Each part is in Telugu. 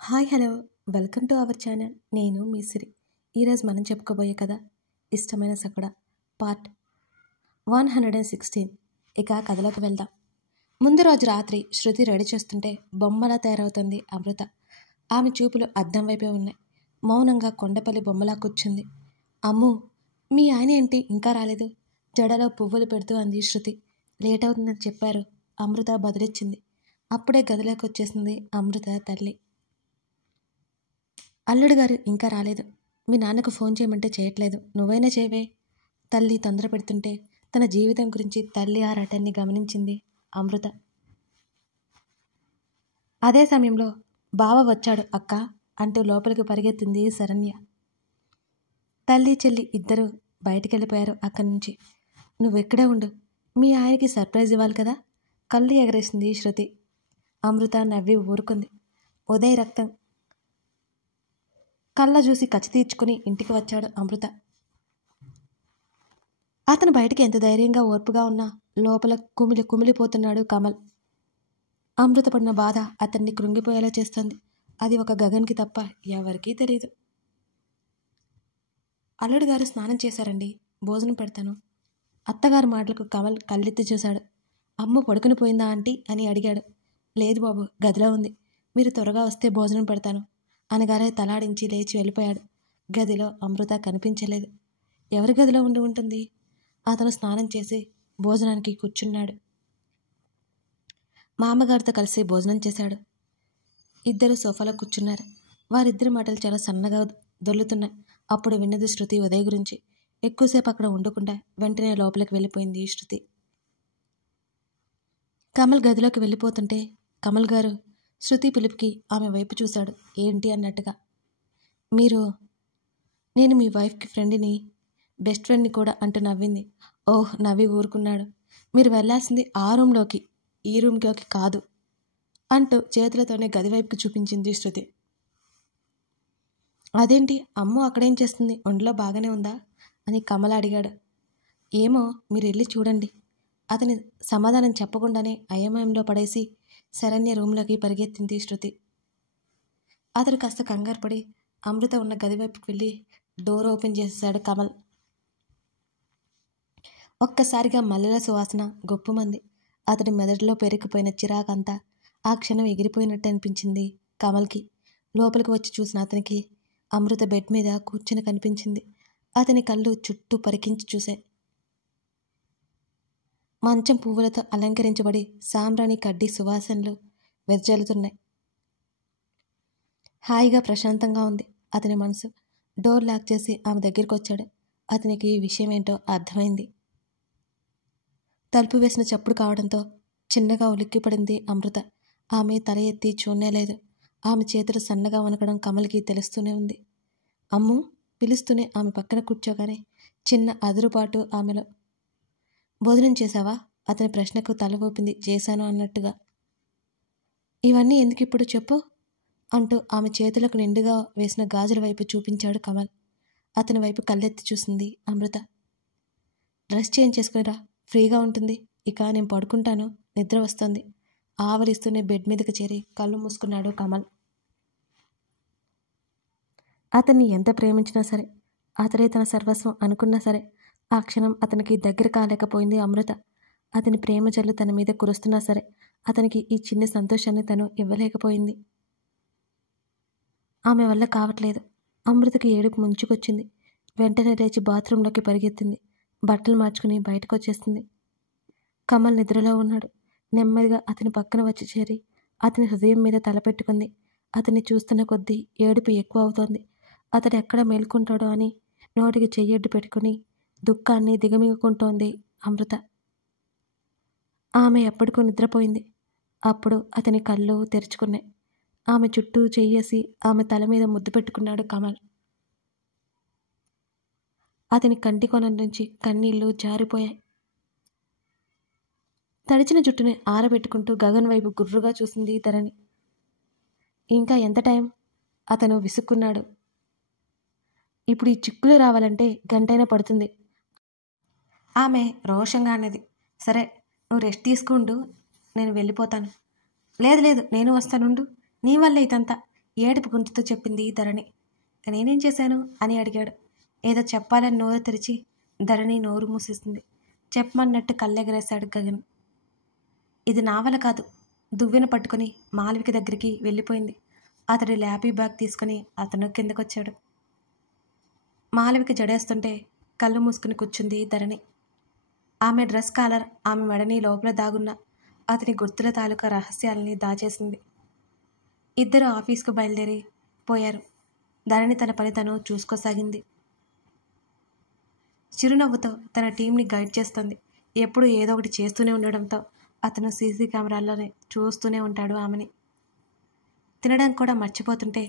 Hi hello welcome to our channel. నేను మీ సిరి. ఈరోజు మనం చెప్పుకోబోయే కథ ఇష్టమైన సకుడ పార్ట్ 116. ఇక కథలోకి వెళ్దాం. ముందు రోజు రాత్రి శృతి రెడీ చేస్తుంటే బొమ్మలా తయారవుతుంది అమృత. ఆమె చూపులు అద్దం వైపే ఉన్నాయి. మౌనంగా కొండపల్లి బొమ్మలా కూర్చుంది. అమ్మూ, మీ ఆయన ఏంటి ఇంకా రాలేదు? జడలో పువ్వులు పెడుతూ అంది శృతి. లేట్ అవుతుందని చెప్పారు, అమృత బదులిచ్చింది. అప్పుడే గదిలోకి వచ్చేసింది అమృత తల్లి. అల్లుడు గారు ఇంకా రాలేదు. మీ నాన్నకు ఫోన్ చేయమంటే చేయట్లేదు, నువ్వైనా చేయవే. తల్లి తొందర పెడుతుంటే తన జీవితం గురించి తల్లి ఆరాటాన్ని గమనించింది అమృత. అదే సమయంలో బావ వచ్చాడు అక్క అంటూ లోపలికి పరిగెత్తింది శరణ్య. తల్లి చెల్లి ఇద్దరు బయటికెళ్ళిపోయారు అక్కడి నుంచి. నువ్వెక్కడే ఉండు, మీ ఆయనకి సర్ప్రైజ్ ఇవ్వాలి కదా. కళ్ళు ఎగరేసింది శృతి. అమృత నవ్వి ఊరుకుంది. ఉదయ్ రక్తం కళ్ళ చూసి కచ్చి తీర్చుకుని ఇంటికి వచ్చాడు అమృత. అతను బయటికి ఎంత ధైర్యంగా ఓర్పుగా ఉన్నా లోపల కుమిలిపోతున్నాడు కమల్. అమృత పడిన బాధ అతన్ని కృంగిపోయేలా చేస్తుంది. అది ఒక గగన్కి తప్ప ఎవరికీ తెలియదు. అల్లుడు గారు స్నానం చేశారండి, భోజనం పెడతాను. అత్తగారి మాటలకు కమల్ కళ్ళెత్తి చూశాడు. అమ్మ పడుకుని పోయిందా ఆంటీ అని అడిగాడు. లేదు బాబు, గదిలో ఉంది. మీరు త్వరగా వస్తే భోజనం పెడతాను అనగానే తలాడించి లేచి వెళ్ళిపోయాడు. గదిలో అమృత కనిపించలేదు. ఎవరి గదిలో ఉండి ఉంటుంది? అతను స్నానం చేసి భోజనానికి కూర్చున్నాడు. మామగారితో కలిసి భోజనం చేశాడు. ఇద్దరు సోఫాలో కూర్చున్నారు. వారిద్దరి మాటలు చాలా సన్నగా దొర్లుతున్నాయి. అప్పుడు విన్నది శృతి ఉదయ్ గురించి. ఎక్కువసేపు అక్కడ ఉండకుండా వెంటనే లోపలికి వెళ్ళిపోయింది శృతి. కమల్ గదిలోకి వెళ్ళిపోతుంటే కమల్ గారు శృతి పిలుపుకి ఆమె వైపు చూశాడు, ఏంటి అన్నట్టుగా. నేను మీ వైఫ్కి ఫ్రెండ్ని, బెస్ట్ ఫ్రెండ్ని కూడా అంటూ నవ్వింది. ఓహ్, నవ్వి ఊరుకున్నాడు. మీరు వెళ్ళాల్సింది ఆ రూమ్లోకి, ఈ రూమ్లోకి కాదు అంటూ చేతులతోనే గదివైపుకి చూపించింది శృతి. అదేంటి, అమ్మ అక్కడేం చేస్తుంది, ఒంట్లో బాగానే ఉందా అని కమల్ అడిగాడు. ఏమో, మీరు వెళ్ళి చూడండి. అతని సమాధానం చెప్పకుండానే అయోమయంలో పడేసి శరణ్య రూమ్లోకి పరిగెత్తింది శృతి. అతడు కాస్త కంగారు పడి అమృత ఉన్న గదివైపుకి వెళ్ళి డోర్ ఓపెన్ చేసేశాడు కమల్. ఒక్కసారిగా మల్లెల సువాసన గొప్పమంది. అతడి మెదడులో పెరిగిపోయిన చిరాకంతా ఆ క్షణం ఎగిరిపోయినట్టు అనిపించింది కమల్కి. లోపలికి వచ్చి చూసిన అతనికి అమృత బెడ్ మీద కూర్చుని కనిపించింది. అతని కళ్ళు చుట్టూ పరికించి చూశాయి. మంచం పువ్వులతో అలంకరించబడి సాంబ్రాణి కడ్డీ సువాసనలు వెదజల్లుతున్నాయి. హాయిగా ప్రశాంతంగా ఉంది అతని మనసు. డోర్ లాక్ చేసి ఆమె దగ్గరికి వచ్చాడు. అతనికి ఈ విషయం ఏంటో అర్థమైంది. తలుపు వేసిన చప్పుడు కావడంతో చిన్నగా ఉలిక్కిపడింది అమృత. ఆమె తల ఎత్తి చూడలేదు. ఆమె చేతులు సన్నగా వణకడం కమల్కి తెలుస్తూనే ఉంది. అమ్ము పిలుస్తూనే ఆమె పక్కన కూర్చోగానే చిన్న అదురుపాటు ఆమెలో. భోజనం చేశావా? అతని ప్రశ్నకు తల ఊపింది చేశాను అన్నట్టుగా. ఇవన్నీ ఎందుకు ఇప్పుడు చెప్పు అంటూ ఆమె చేతులకు నిండుగా వేసిన గాజుల వైపు చూపించాడు కమల్. అతని వైపు కళ్ళెత్తి చూసింది అమృత. డ్రెస్ చేంజ్ చేసుకునిరా, ఫ్రీగా ఉంటుంది. ఇక నేను పడుకుంటాను, నిద్ర వస్తుంది. ఆవలిస్తూనే బెడ్ మీదకి చేరి కళ్ళు మూసుకున్నాడు కమల్. అతన్ని ఎంత ప్రేమించినా సరే, అతడే తన సర్వస్వం అనుకున్నా సరే, ఆ క్షణం అతనికి దగ్గర కాలేకపోయింది అమృత. అతని ప్రేమ జల్లు తన మీద కురుస్తున్నా సరే అతనికి ఈ చిన్న సంతోషాన్ని తను ఇవ్వలేకపోయింది. ఆమె వల్ల కావట్లేదు. అమృతకి ఏడుపు ముంచుకొచ్చింది. వెంటనే లేచి బాత్రూంలోకి పరిగెత్తింది. బట్టలు మార్చుకుని బయటకు వచ్చేసింది. కమల్ నిద్రలో ఉన్నాడు. నెమ్మదిగా అతని పక్కన వచ్చి చేరి అతని హృదయం మీద తలపెట్టుకుంది. అతన్ని చూస్తున్న కొద్దీ ఏడుపు ఎక్కువ అవుతోంది. అతడు ఎక్కడ మేల్కొంటాడో అని నోటికి చెయ్యడ్డు పెట్టుకుని దుఃఖాన్ని దిగమింగుకుంటోంది అమృత. ఆమె ఎప్పటికో నిద్రపోయింది. అప్పుడు అతని కళ్ళు తెరుచుకున్నాయి. ఆమె చుట్టూ చెయ్యేసి ఆమె తల మీద ముద్దు పెట్టుకున్నాడు కమల్. అతని కంటి కొన నుంచి కన్నీళ్లు జారిపోయాయి. తడిచిన జుట్టుని ఆరబెట్టుకుంటూ గగన్ వైపు గుర్రుగా చూసింది ధరణి. ఇంకా ఎంత టైం? అతను విసుక్కున్నాడు. ఇప్పుడు ఈ చిక్కులు రావాలంటే గంటైనా పడుతుంది. ఆమె రోషంగా అన్నది. సరే, నువ్వు రెస్ట్ తీసుకుంటూ నేను వెళ్ళిపోతాను. లేదు లేదు, నేను వస్తానుండు. నీ వల్లే ఇదంతా. ఏడుపు గొంతుతో చెప్పింది ధరణి. నేనేం చేశాను అని అడిగాడు. ఏదో చెప్పాలని నోరు తెరిచి ధరణి నోరు మూసేసింది. చెప్పమన్నట్టు కళ్ళెగరేశాడు గగన్. ఇది నా వల్ల కాదు. దువ్వెన పట్టుకుని మాలవిక దగ్గరికి వెళ్ళిపోయింది. అతడి ల్యాపీ బ్యాగ్ తీసుకుని అతను కిందకొచ్చాడు. మాలవిక జడేస్తుంటే కళ్ళు మూసుకుని కూర్చుంది ధరణి. ఆమె డ్రెస్ కాలర్ ఆమె మెడని లోపల దాగున్న అతని గుర్తుల తాలూకా రహస్యాలని దాచేసింది. ఇద్దరు ఆఫీస్కు బయలుదేరి పోయారు. ధరణి తన పని తను చూసుకోసాగింది. చిరునవ్వుతో తన టీంని గైడ్ చేస్తుంది. ఎప్పుడూ ఏదో ఒకటి చేస్తూనే ఉండడంతో అతను సీసీ కెమెరాల్లోనే చూస్తూనే ఉంటాడు ఆమెని. తినడం కూడా మర్చిపోతుంటే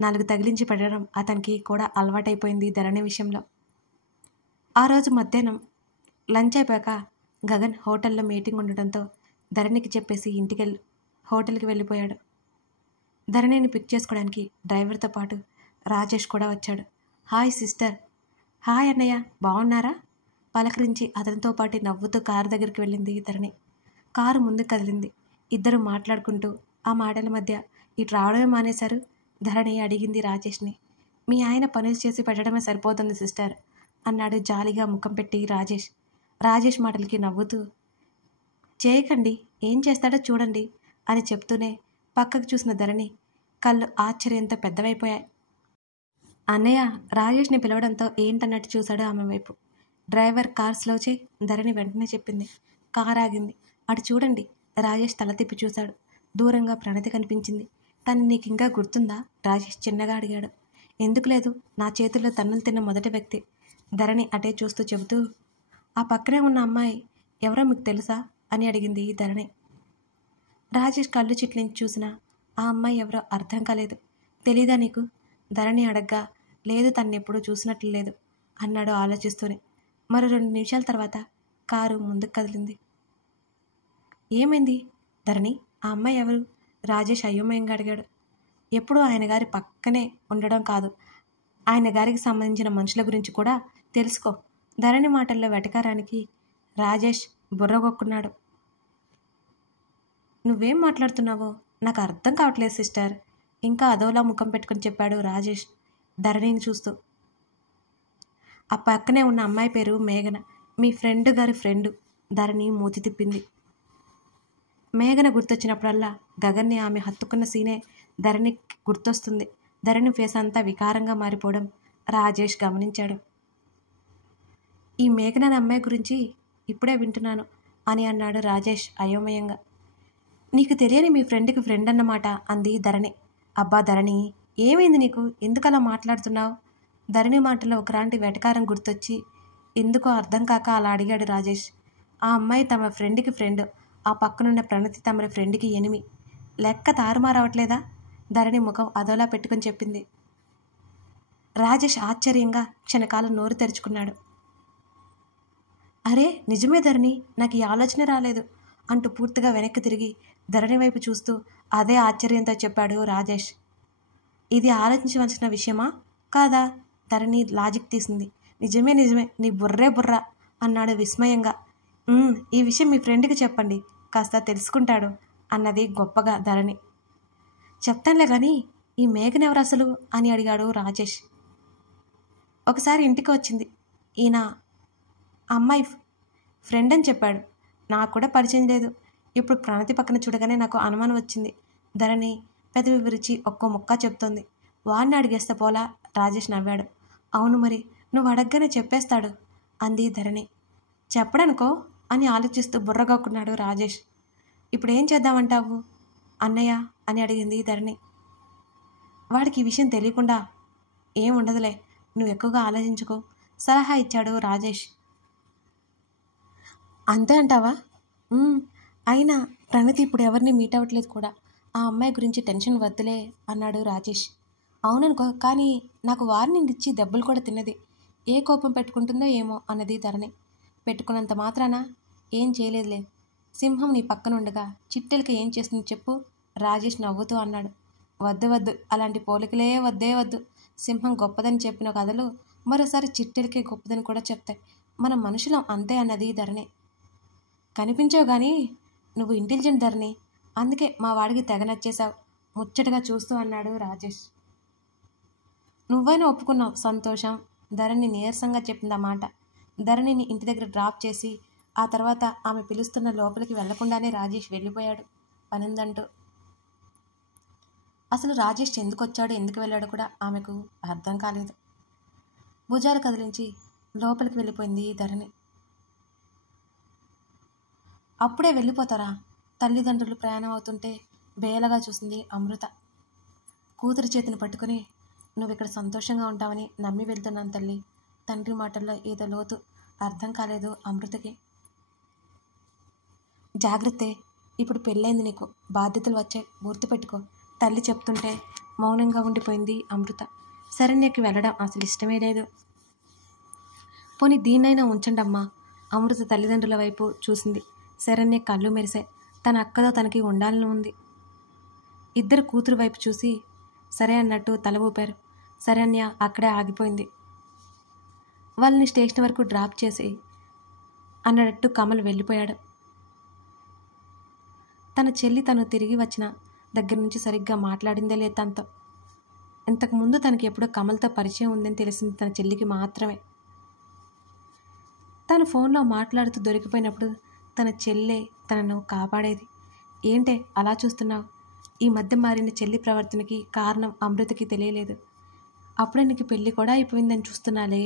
4 తగిలించి పెట్టడం అతనికి కూడా అలవాటైపోయింది ధరణి విషయంలో. ఆ రోజు మధ్యాహ్నం లంచ్ అయిపోయాక గగన్ హోటల్లో మీటింగ్ ఉండడంతో ధరణికి చెప్పేసి హోటల్కి వెళ్ళిపోయాడు. ధరణిని పిక్ చేసుకోవడానికి డ్రైవర్తో పాటు రాజేష్ కూడా వచ్చాడు. Hi sister. హాయ్ అన్నయ్య, బాగున్నారా? పలకరించి అతనితో పాటు నవ్వుతూ కారు దగ్గరికి వెళ్ళింది ధరణి. కారు ముందుకు కదిలింది. ఇద్దరు మాట్లాడుకుంటూ ఆ మాటల మధ్య ఇటు రావడమే మానేశారు. ధరణి అడిగింది రాజేష్ని. మీ ఆయన పనులు చేసి పెట్టడమే సరిపోతుంది సిస్టర్ అన్నాడు జాలిగా ముఖం పెట్టి రాజేష్. రాజేష్ మాటలకి నవ్వుతూ చేయకండి, ఏం చేస్తాడో చూడండి అని చెప్తూనే పక్కకు చూసిన ధరణి కళ్ళు ఆశ్చర్యంతో పెద్దవైపోయాయి. అన్నయ్య రాజేష్ని పిలవడంతో ఏంటన్నట్టు చూశాడు ఆమె వైపు. డ్రైవర్ కార్ స్లో చేయి, ధరణి వెంటనే చెప్పింది. కార్ ఆగింది. అటు చూడండి. రాజేష్ తల తిప్పి చూశాడు. దూరంగా ప్రణతి కనిపించింది. తను నీకు ఇంకా గుర్తుందా? రాజేష్ చిన్నగా అడిగాడు. ఎందుకు లేదు, నా చేతుల్లో తన్నులు తిన్న మొదటి వ్యక్తి. ధరణి అటే చూస్తూ చెబుతూ ఆ పక్కనే ఉన్న అమ్మాయి ఎవరో మీకు తెలుసా అని అడిగింది ధరణి. రాజేష్ కళ్ళు చిట్లించి చూసినా ఆ అమ్మాయి ఎవరో అర్థం కాలేదు. తెలీదా నీకు? ధరణి అడగ్గా లేదు, తన్నెప్పుడూ చూసినట్లు లేదు అన్నాడు ఆలోచిస్తూనే. మరో 2 నిమిషాల తర్వాత కారు ముందుకు కదిలింది. ఏమైంది ధరణి, ఆ అమ్మాయి ఎవరు? రాజేష్ అయోమయంగా అడిగాడు. ఎప్పుడూ ఆయన గారి పక్కనే ఉండడం కాదు, ఆయన గారికి సంబంధించిన మనుషుల గురించి కూడా తెలుసుకో. ధరణి మాటల్లో వెటకారానికి రాజేష్ బుర్రగొక్కున్నాడు. నువ్వేం మాట్లాడుతున్నావో నాకు అర్థం కావట్లేదు సిస్టర్, ఇంకా అదోలా ముఖం పెట్టుకుని చెప్పాడు రాజేష్ ధరణిని చూస్తూ. ఆ పక్కనే ఉన్న అమ్మాయి పేరు మేఘన, మీ ఫ్రెండ్ గారి ఫ్రెండు. ధరణి మూతి తిప్పింది. మేఘన గుర్తొచ్చినప్పుడల్లా గగన్ని ఆమె హత్తుకున్న సీనే ధరణి గుర్తొస్తుంది. ధరణి ఫేస్ అంతా వికారంగా మారిపోవడం రాజేష్ గమనించాడు. ఈ మేఘన అమ్మాయి గురించి ఇప్పుడే వింటున్నాను అని అన్నాడు రాజేష్ అయోమయంగా. నీకు తెలియని మీ ఫ్రెండ్కి ఫ్రెండ్ అన్నమాట అంది ధరణి. అబ్బా ధరణి, ఏమైంది నీకు? ఎందుకలా మాట్లాడుతున్నావు? ధరణి మాటలో ఒకలాంటి వెటకారం గుర్తొచ్చి ఎందుకో అర్థం కాక అలా అడిగాడు రాజేష్. ఆ అమ్మాయి తమ ఫ్రెండ్కి ఫ్రెండ్, ఆ పక్కనున్న ప్రణతి తమ ఫ్రెండ్కి ఎనిమి. లెక్క తారుమారవట్లేదా? ధరణి ముఖం అదోలా పెట్టుకుని చెప్పింది. రాజేష్ ఆశ్చర్యంగా క్షణకాలం నోరు తెరుచుకున్నాడు. అరే నిజమే ధరణి, నాకు ఈ ఆలోచన రాలేదు అంటూ పూర్తిగా వెనక్కి తిరిగి ధరణి వైపు చూస్తూ అదే ఆశ్చర్యంతో చెప్పాడు రాజేష్. ఇది ఆలోచించవలసిన విషయమా కాదా? ధరణి లాజిక్ తీసింది. నిజమే నిజమే, నీ బుర్రే బుర్ర అన్నాడు విస్మయంగా. ఈ విషయం మీ ఫ్రెండ్కి చెప్పండి, కాస్త తెలుసుకుంటాడు అన్నది గొప్పగా ధరణి. చెప్తానులే కానీ ఈ మేఘన ఎవరు అసలు అని అడిగాడు రాజేష్. ఒకసారి ఇంటికి వచ్చింది, ఈయన అమ్మాయి ఫ్రెండ్ అని చెప్పాడు. నాకు కూడా పరిచయం లేదు. ఇప్పుడు ప్రణతి పక్కన చూడగానే నాకు అనుమానం వచ్చింది. ధరణి పెదవి విరిచి ఒక్కో ముక్క చెప్తోంది. వాడిని అడిగేస్తే పోలా? రాజేష్ నవ్వాడు. అవును మరి, నువ్వు అడగగానే చెప్పేస్తాడు అంది ధరణి. చెప్పడనుకో అని ఆలోచిస్తూ బుర్రగొక్కున్నాడు రాజేష్. ఇప్పుడు ఏం చేద్దామంటావు అన్నయ్య అని అడిగింది ధరణి. వాడికి ఈ విషయం తెలియకుండా ఏం ఉండదులే, నువ్వు ఎక్కువగా ఆలోచించుకో సలహా ఇచ్చాడు రాజేష్. అంతే అంటావా? అయినా ప్రణతి ఇప్పుడు ఎవరిని మీట్ అవ్వట్లేదు కూడా. ఆ అమ్మాయి గురించి టెన్షన్ వద్దులే అన్నాడు రాజేష్. అవుననుకో, కానీ నాకు వార్నింగ్ ఇచ్చి దెబ్బలు కూడా తిన్నది. ఏ కోపం పెట్టుకుంటుందో ఏమో అన్నది ధరణి. పెట్టుకున్నంత మాత్రాన ఏం చేయలేదులే. సింహం నీ పక్కనుండగా చిట్టెలకి ఏం చేస్తుంది చెప్పు? రాజేష్ నవ్వుతూ అన్నాడు. వద్దు వద్దు, అలాంటి పోలికలే వద్దే వద్దు. సింహం గొప్పదని చెప్పిన కథలు మరోసారి చిట్టెలకే గొప్పదని కూడా చెప్తాయి. మన మనుషులం అంతే అన్నది ధరణి. కనిపించావు కానీ నువ్వు ఇంటెలిజెంట్ ధరణి, అందుకే మా వాడికి తెగ నచ్చేశావు ముచ్చటగా చూస్తూ అన్నాడు రాజేష్. నువ్వైనా ఒప్పుకున్నావు, సంతోషం. ధరణి నీరసంగా చెప్పింది ఆ మాట. ధరణిని ఇంటి దగ్గర డ్రాప్ చేసి ఆ తర్వాత ఆమె పిలుస్తున్న లోపలికి వెళ్లకుండానే రాజేష్ వెళ్ళిపోయాడు పనిందంటూ. అసలు రాజేష్ ఎందుకు వచ్చాడో ఎందుకు వెళ్ళాడో కూడా ఆమెకు అర్థం కాలేదు. భుజాలు కదిలించి లోపలికి వెళ్ళిపోయింది ధరణి. అప్పుడే వెళ్ళిపోతారా? తల్లిదండ్రులు ప్రయాణం అవుతుంటే బేలగా చూసింది అమృత. కూతురు చేతిని పట్టుకుని, నువ్వు ఇక్కడ సంతోషంగా ఉంటావని నమ్మి వెళ్తున్నాను తల్లి. తండ్రి మాటల్లో ఏదో లోతు అర్థం కాలేదు అమృతకి. జాగ్రత్తే, ఇప్పుడు పెళ్ళైంది, నీకు బాధ్యతలు వచ్చాయి, గుర్తుపెట్టుకో. తల్లి చెప్తుంటే మౌనంగా ఉండిపోయింది అమృత. శరణ్యకి వెళ్ళడం అసలు ఇష్టమే లేదు. పోనీ దీన్నైనా ఉంచండి అమ్మా. అమృత తల్లిదండ్రుల వైపు చూసింది. శరణ్య కళ్ళు మెరిశాయి. తన అక్కతో తనకి ఉండాలని ఉంది. ఇద్దరు కూతురు వైపు చూసి సరే అన్నట్టు తల ఊపారు. శరణ్య అక్కడే ఆగిపోయింది. వాళ్ళని స్టేషన్ వరకు డ్రాప్ చేసి అన్నట్టు కమల్ వెళ్ళిపోయాడు. తన చెల్లి తను తిరిగి వచ్చిన దగ్గర నుంచి సరిగ్గా మాట్లాడిందే లేదు తనతో. ఇంతకుముందు తనకి ఎప్పుడో కమల్తో పరిచయం ఉందని తెలిసింది తన చెల్లికి మాత్రమే. తను ఫోన్లో మాట్లాడుతూ దొరికిపోయినప్పుడు తన చెల్లె తనను కాపాడేది. ఏంటే అలా చూస్తున్నావు? ఈ మధ్య మారిన చెల్లి ప్రవర్తనకి కారణం అమృతకి తెలియలేదు. అప్పుడే నీకు పెళ్ళి కూడా అయిపోయిందని చూస్తున్నాలే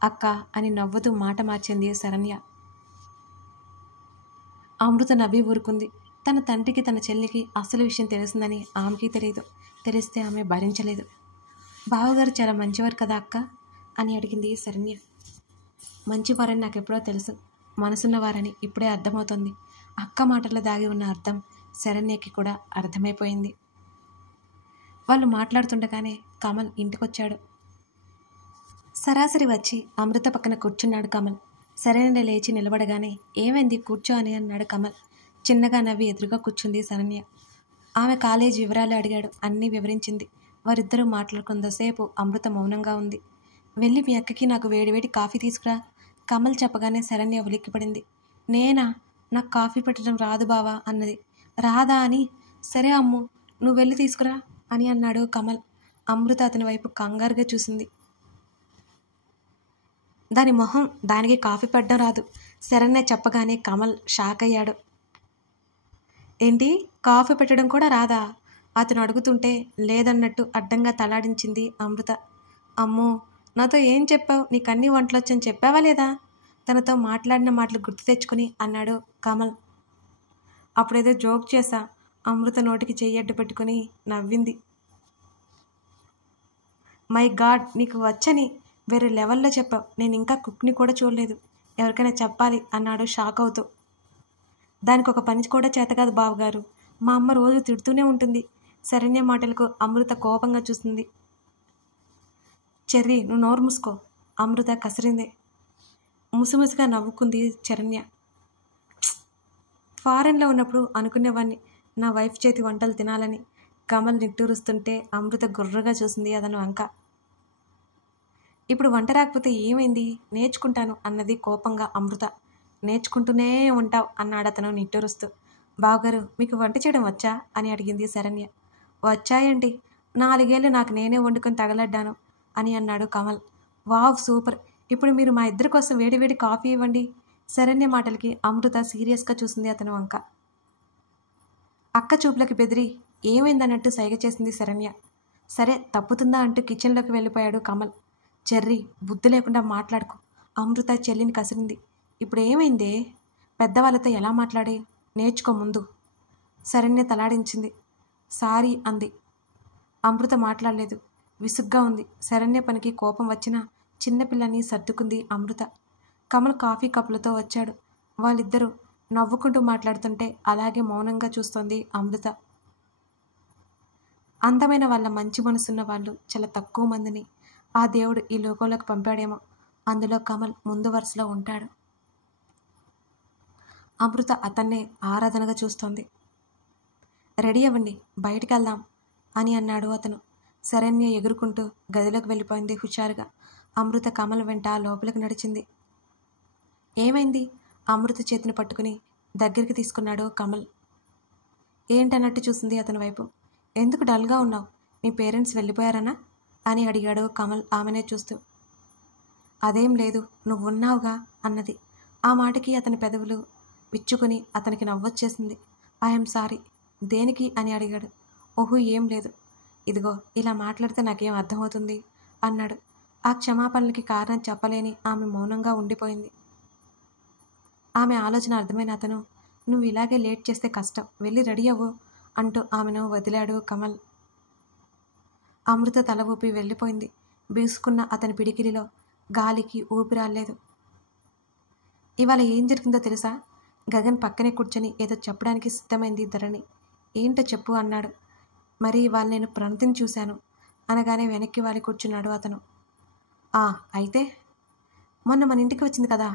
అక్క అని నవ్వుతూ మాట మార్చింది శరణ్య. అమృత నవ్వి ఊరుకుంది. తన తండ్రికి తన చెల్లికి అసలు విషయం తెలిసిందని ఆమెకి తెలియదు. తెలిస్తే ఆమె భరించలేదు. బావగారు చాలా మంచివారు కదా అక్క అని అడిగింది శరణ్య. మంచివారని నాకెప్పుడో తెలుసు, మనసున్నవారని ఇప్పుడే అర్థమవుతుంది. అక్క మాటల్లో దాగి ఉన్న అర్థం శరణ్యకి కూడా అర్థమైపోయింది. వాళ్ళు మాట్లాడుతుండగానే కమల్ ఇంటికొచ్చాడు. సరాసరి వచ్చి అమృత పక్కన కూర్చున్నాడు కమల్. శరణ్య లేచి నిలబడగానే ఏమైంది, కూర్చో అని అన్నాడు కమల్. చిన్నగా నవ్వి ఎదురుగా కూర్చుంది శరణ్య. ఆమె కాలేజీ వివరాలు అడిగాడు. అన్నీ వివరించింది. వారిద్దరూ మాట్లాడుకుందసేపు అమృత మౌనంగా ఉంది. వెళ్ళి మీ అక్కకి నాకు వేడివేడి కాఫీ తీసుకురా. కమల్ చెప్పగానే శరణ్య ఉలిక్కిపడింది. నేనా? నాకు కాఫీ పెట్టడం రాదు బావా అన్నది. రాదా అని, సరే అమ్ము నువ్వు వెళ్ళి తీసుకురా అని అన్నాడు కమల్. అమృత అతని వైపు కంగారుగా చూసింది. దాని మొహం, దానికి కాఫీ పెట్టడం రాదు. శరణ్య చెప్పగానే కమల్ షాక్ అయ్యాడు. ఏంటి, కాఫీ పెట్టడం కూడా రాదా? అతను అడుగుతుంటే లేదన్నట్టు అడ్డంగా తలాడించింది అమృత. అమ్మో, నాతో ఏం చెప్పావు? నీకన్నీ వంటలొచ్చని చెప్పావా లేదా? తనతో మాట్లాడిన మాటలు గుర్తు తెచ్చుకుని అన్నాడు కమల్. అప్పుడేదో జోక్ చేశా. అమృత నోటికి చెయ్యడ్డు పెట్టుకుని నవ్వింది. మై గాడ్, నీకు వచ్చని వేరే లెవెల్లో చెప్పావు. నేను ఇంకా కుక్ని కూడా చూడలేదు, ఎవరికైనా చెప్పాలి అన్నాడు షాక్ అవుతూ. దానికి ఒక పని కూడా చేత కాదు బావగారు. మా అమ్మ రోజు తిడుతూనే ఉంటుంది. శరణ్య మాటలకు అమృత కోపంగా చూసింది. చెర్రీ, నువ్వు నోరు మూసుకో. అమృత కసిరింది. ముసుముసుగా నవ్వుకుంది శరణ్య. ఫారెన్లో ఉన్నప్పుడు అనుకునేవాడిని నా వైఫ్ చేతి వంటలు తినాలని. కమల్ నిట్టూరుస్తుంటే అమృత గుర్రగా చూసింది అతను వంక. ఇప్పుడు వంట రాకపోతే ఏమైంది, నేర్చుకుంటాను అన్నది కోపంగా అమృత. నేర్చుకుంటూనే ఉంటావు అన్నాడు అతను నిట్టూరుస్తూ. బావగారు, మీకు వంట చేయడం వచ్చా అని అడిగింది శరణ్య. వచ్చాయండి, 4 ఏళ్ళు నాకు నేనే వండుకొని తగలడ్డాను అని అన్నాడు కమల్. Wow, super. ఇప్పుడు మీరు మా ఇద్దరి కోసం వేడివేడి కాఫీ ఇవ్వండి. శరణ్య మాటలకి అమృత సీరియస్గా చూసింది అతను వంక. అక్క చూపులకి బెదిరి ఏమైందన్నట్టు సైగ చేసింది శరణ్య. సరే, తప్పుతుందా అంటూ కిచెన్లోకి వెళ్ళిపోయాడు కమల్. చెర్రీ, బుద్ధి లేకుండా మాట్లాడుకో. అమృత చెల్లిని కసిరింది. ఇప్పుడు ఏమైందే? పెద్దవాళ్ళతో ఎలా మాట్లాడే నేర్చుకో ముందు. శరణ్య తలాడించింది. సారీ అంది. అమృత మాట్లాడలేదు. విసుగ్గా ఉంది. శరణ్య పనికి కోపం వచ్చినా చిన్నపిల్లని సర్దుకుంది అమృత. కమల్ కాఫీ కప్పులతో వచ్చాడు. వాళ్ళిద్దరూ నవ్వుకుంటూ మాట్లాడుతుంటే అలాగే మౌనంగా చూస్తోంది అమృత. అందమైన వాళ్ళ మంచి మనసున్న వాళ్ళు చాలా తక్కువ మందిని ఆ దేవుడు ఈ లోకంలోకి పంపాడేమో. అందులో కమల్ ముందు వరుసలో ఉంటాడు. అమృత అతన్నే ఆరాధనగా చూస్తోంది. రెడీ అవ్వండి, బయటికి వెళ్దాం అని అన్నాడు అతను. శరణ్య ఎగురుకుంటూ గదిలోకి వెళ్ళిపోయింది హుషారుగా. అమృత కమల్ వెంట లోపలికి నడిచింది. ఏమైంది? అమృత చేతిని పట్టుకుని దగ్గరికి తీసుకున్నాడు కమల్. ఏంటన్నట్టు చూసింది అతని వైపు. ఎందుకు డల్గా ఉన్నావు? మీ పేరెంట్స్ వెళ్ళిపోయారనా అని అడిగాడు కమల్ ఆమెనే చూస్తూ. అదేం లేదు, నువ్వున్నావుగా అన్నది. ఆ మాటకి అతని పెదవులు విచ్చుకుని అతనికి నవ్వొచ్చేసింది. I'm sorry. దేనికి అని అడిగాడు. ఓహో ఏం లేదు. ఇదిగో ఇలా మాట్లాడితే నాకేం అర్థమవుతుంది అన్నాడు. ఆ క్షమాపణలకి కారణం చెప్పలేని ఆమె మౌనంగా ఉండిపోయింది. ఆమె ఆలోచన అర్థమైన అతను, నువ్వు ఇలాగే లేట్ చేస్తే కష్టం, వెళ్ళి రెడీ అవ్వు అంటూ ఆమెను వదిలాడు కమల్. అమృత తల ఊపి వెళ్ళిపోయింది. బీసుకున్న అతని పిడికిలిలో గాలికి ఊపిరాలేదు. ఇవాళ ఏం జరిగిందో తెలుసా? గగన్ పక్కనే కూర్చొని ఏదో చెప్పడానికి సిద్ధమైంది ధరణి. ఏంటో చెప్పు అన్నాడు. మరి ఇవాళ నేను ప్రణతిని చూశాను అనగానే వెనక్కి వాలి కూర్చున్నాడు అతను. అయితే మొన్న మన ఇంటికి వచ్చింది కదా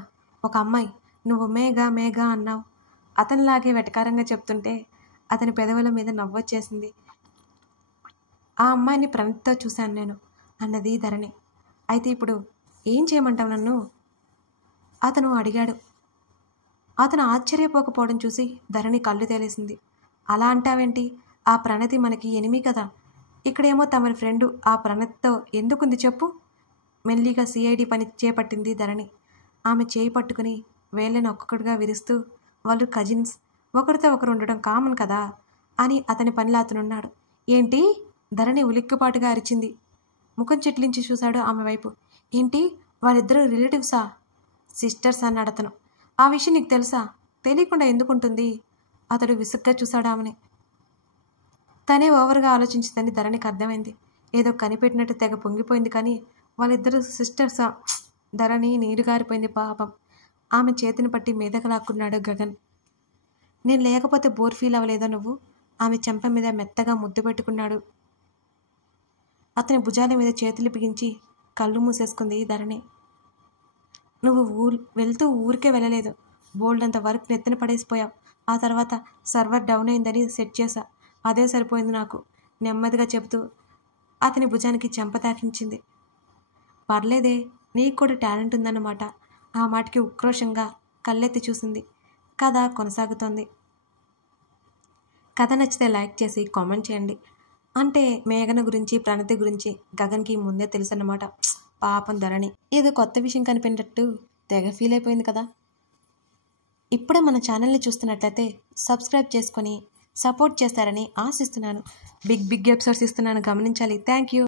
ఒక అమ్మాయి, నువ్వు మేఘా మేఘా అన్నావు. అతనిలాగే వెటకారంగా చెప్తుంటే అతని పెదవుల మీద నవ్వొచ్చేసింది. ఆ అమ్మాయిని ప్రణతితో చూశాను నేను అన్నది ధరణి. అయితే ఇప్పుడు ఏం చేయమంటావు నన్ను అతను అడిగాడు. అతను ఆశ్చర్యపోకపోవడం చూసి ధరణి కళ్ళు తేలేసింది. అలా అంటావేంటి? ఆ ప్రణతి మనకి ఎనిమి కదా. ఇక్కడేమో తమరి ఫ్రెండు ఆ ప్రణతితో ఎందుకుంది చెప్పు? మెల్లిగా సిఐడి పని చేపట్టింది ధరణి. ఆమె చేయి పట్టుకుని వేళ్ళని ఒక్కొక్కటిగా విరుస్తూ, వాళ్ళు కజిన్స్, ఒకరితో ఒకరు ఉండడం కామన్ కదా అని అతని పనిలో అతనున్నాడు. ఏంటి? ధరణి ఉలిక్కిపాటుగా అరిచింది. ముఖం చిట్లించి చూశాడు ఆమె వైపు. ఏంటి, వాళ్ళిద్దరూ రిలేటివ్సా? సిస్టర్స్ అన్నాడు అతను. ఆ విషయం నీకు తెలుసా? తెలియకుండా ఎందుకుంటుంది? అతడు విసుగ్గా చూశాడు ఆమెని. తనే ఓవర్గా ఆలోచించిందని ధరణికి అర్థమైంది. ఏదో కనిపెట్టినట్టు తెగ పొంగిపోయింది. కానీ వాళ్ళిద్దరూ సిస్టర్సా? ధరణి నీరుగారిపోయింది పాపం. ఆమె చేతిని పట్టి మీదకు లాక్కున్నాడు గగన్. నేను లేకపోతే బోర్ ఫీల్ అవ్వలేదా నువ్వు? ఆమె చెంప మీద మెత్తగా ముద్దు పెట్టుకున్నాడు. అతని భుజాల మీద చేతులు బిగించి కళ్ళు మూసేసుకుంది ధరణి. నువ్వు వెళ్తూ ఊరికే వెళ్ళలేదు. బోల్డ్ అంత వర్క్ నెత్తిన పడేసిపోయావు. ఆ తర్వాత సర్వర్ డౌన్ అయిందని సెట్ చేశా. అదే సరిపోయింది నాకు నెమ్మదిగా చెబుతూ అతని భుజానికి చెంప తాకించింది. పర్లేదే, నీకు కూడా టాలెంట్ ఉందన్నమాట. ఆ మాటకి ఉక్రోషంగా కళ్ళెత్తి చూసింది. కథ కొనసాగుతోంది. కథ నచ్చితే లైక్ చేసి కామెంట్ చేయండి. అంటే మేఘన గురించి ప్రణతి గురించి గగన్కి ముందే తెలుసన్నమాట. పాపం ధరణి ఏదో కొత్త విషయం కనిపెట్టినట్టు తెగ ఫీల్ అయిపోయింది కదా. ఇప్పుడే మన ఛానల్ని చూస్తున్నట్లయితే సబ్స్క్రైబ్ చేసుకొని సపోర్ట్ చేస్తారని ఆశిస్తున్నాను. బిగ్ ఎపిసోడ్స్ ఇస్తున్నాను, గమనించాలి. Thank you.